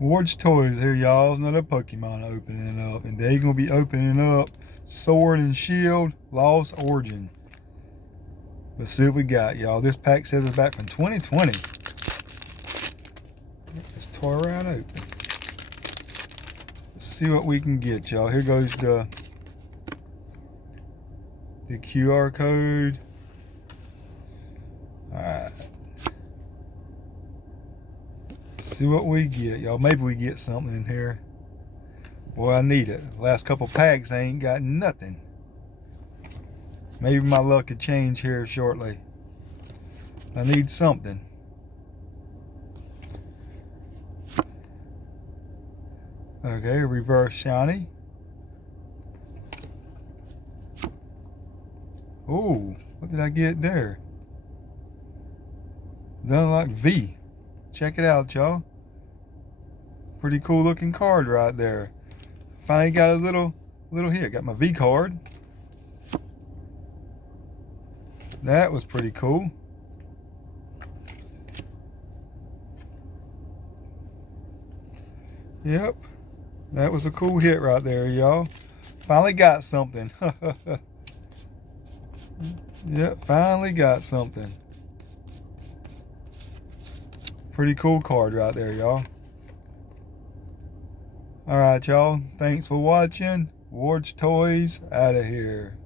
Ward's Toys here, y'all. Another Pokemon opening up. And they're going to be opening up Sword and Shield Lost Origin. Let's see what we got, y'all. This pack says it's back from 2020. Let's toy around open. Let's see what we can get, y'all. Here goes the QR code. Alright. See what we get, y'all. Maybe we get something in here. Boy, I need it. Last couple packs, I ain't got nothing. Maybe my luck could change here shortly. I need something. Okay, reverse shiny. Oh, what did I get there? Done like V. Check it out, y'all. Pretty cool looking card right there. Finally got a little hit. Got my V card. That was pretty cool. Yep. That was a cool hit right there, y'all. Finally got something. Yep, finally got something. Pretty cool card right there, y'all. Alright, y'all. Thanks for watching. Ward's Toys out of here.